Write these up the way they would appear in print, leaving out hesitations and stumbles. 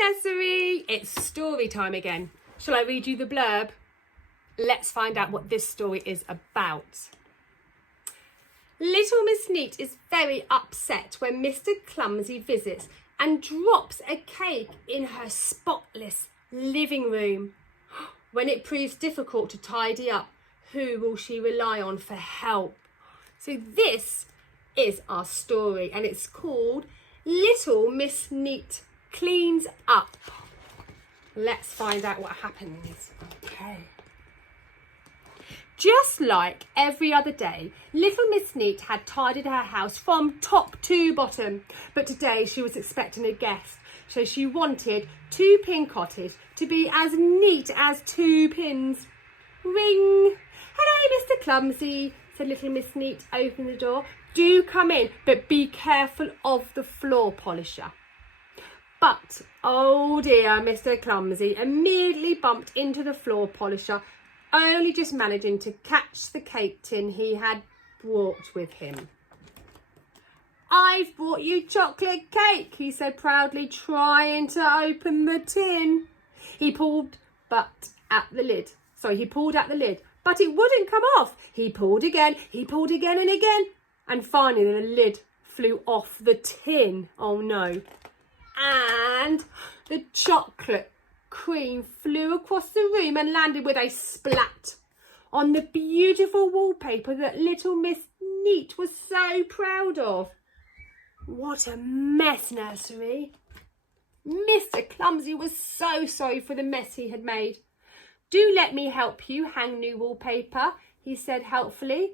Hi Nursery, it's story time again. Shall I read you the blurb? Let's find out what this story is about. Little Miss Neat is very upset when Mr. Clumsy visits and drops a cake in her spotless living room. When it proves difficult to tidy up, who will she rely on for help? So this is our story and it's called Little Miss Neat Cleans Up. Let's find out what happens. Okay. Just like every other day, Little Miss Neat had tidied her house from top to bottom, but today she was expecting a guest, so she wanted Two Pin Cottage to be as neat as two pins. Ring! Hello, Mr. Clumsy, said Little Miss Neat, opening the door. Do come in, but be careful of the floor polisher. But, oh dear, Mr. Clumsy immediately bumped into the floor polisher, only just managing to catch the cake tin he had brought with him. I've brought you chocolate cake, he said proudly, trying to open the tin. He pulled at the lid, but it wouldn't come off. He pulled again and again, and finally the lid flew off the tin. Oh no. And the chocolate cream flew across the room and landed with a splat on the beautiful wallpaper that Little Miss Neat was so proud of. What a mess, Nursery. Mr. Clumsy was so sorry for the mess he had made. Do let me help you hang new wallpaper, he said helpfully.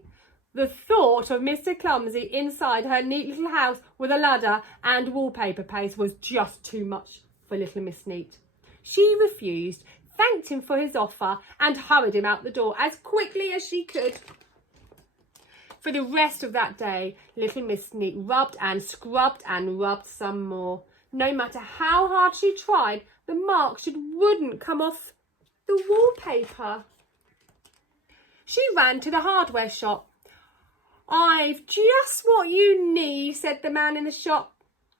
The thought of Mr. Clumsy inside her neat little house with a ladder and wallpaper paste was just too much for Little Miss Neat. She refused, thanked him for his offer and hurried him out the door as quickly as she could. For the rest of that day, Little Miss Neat rubbed and scrubbed and rubbed some more. No matter how hard she tried, the marks just wouldn't come off the wallpaper. She ran to the hardware shop. I've just what you need, said the man in the shop.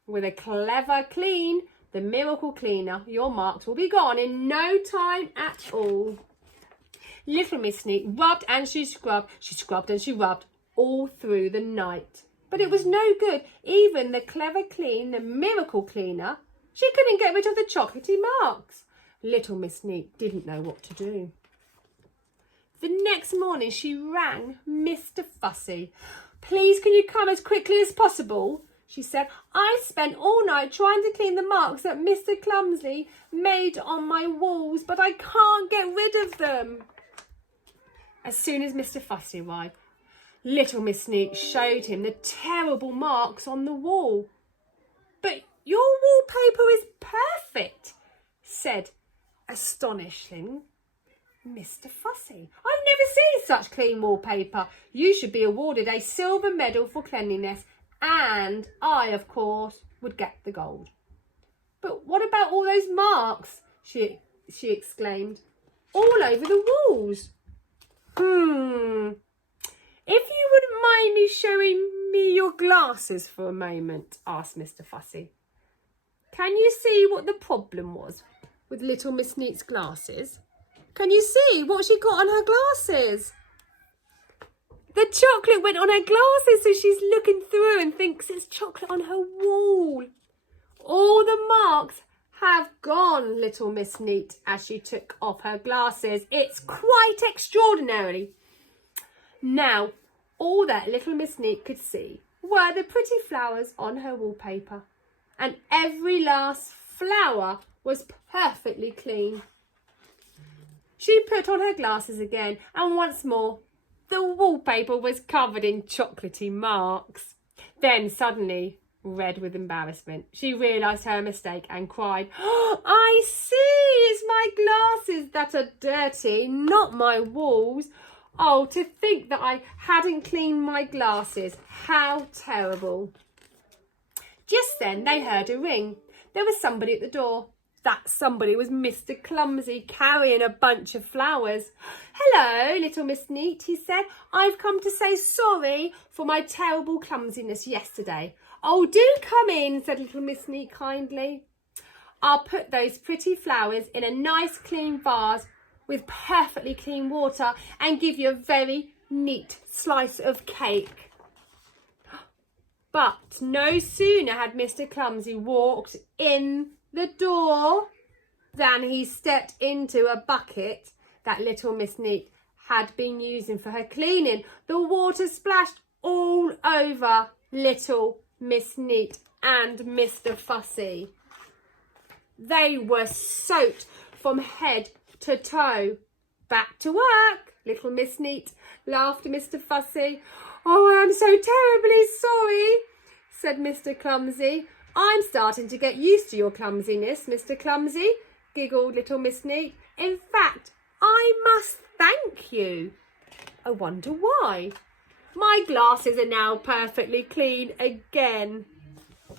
With a clever clean, the miracle cleaner, your marks will be gone in no time at all. Little Miss Neat rubbed and she scrubbed and she rubbed all through the night. But it was no good. Even the clever clean, the miracle cleaner, she couldn't get rid of the chocolatey marks. Little Miss Neat didn't know what to do. The next morning she rang Mr. Fussy. Please can you come as quickly as possible? She said. I spent all night trying to clean the marks that Mr. Clumsy made on my walls, but I can't get rid of them. As soon as Mr. Fussy arrived, Little Miss Neat showed him the terrible marks on the wall. But your wallpaper is perfect, said astonishing Mr. Fussy. I've never seen such clean wallpaper. You should be awarded a silver medal for cleanliness, and I, of course, would get the gold. But what about all those marks? She exclaimed. All over the walls. If you wouldn't mind me showing me your glasses for a moment, asked Mr. Fussy. Can you see what the problem was with Little Miss Neat's glasses? Can you see what she got on her glasses? The chocolate went on her glasses, so she's looking through and thinks it's chocolate on her wall. All the marks have gone, Little Miss Neat, as she took off her glasses. It's quite extraordinary. Now, all that Little Miss Neat could see were the pretty flowers on her wallpaper, and every last flower was perfectly clean. She put on her glasses again, and once more the wallpaper was covered in chocolatey marks. Then suddenly, red with embarrassment, she realised her mistake and cried, oh, I see, it's my glasses that are dirty, not my walls. Oh, to think that I hadn't cleaned my glasses. How terrible. Just then they heard a ring. There was somebody at the door. That somebody was Mr. Clumsy, carrying a bunch of flowers. Hello, Little Miss Neat, he said. I've come to say sorry for my terrible clumsiness yesterday. Oh, do come in, said Little Miss Neat kindly. I'll put those pretty flowers in a nice clean vase with perfectly clean water and give you a very neat slice of cake. But no sooner had Mr. Clumsy walked in the door than he stepped into a bucket that little Miss Neat had been using for her cleaning. The water splashed all over little Miss Neat and Mr. Fussy. They were soaked from head to toe. Back to work, little Miss Neat laughed at Mr. Fussy. Oh, I am so terribly sorry, said Mr. Clumsy. I'm starting to get used to your clumsiness, Mr. Clumsy, giggled little Miss Neat. In fact, I must thank you. I wonder why. My glasses are now perfectly clean again.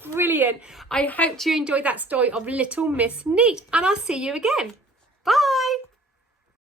Brilliant. I hope you enjoyed that story of Little Miss Neat, and I'll see you again.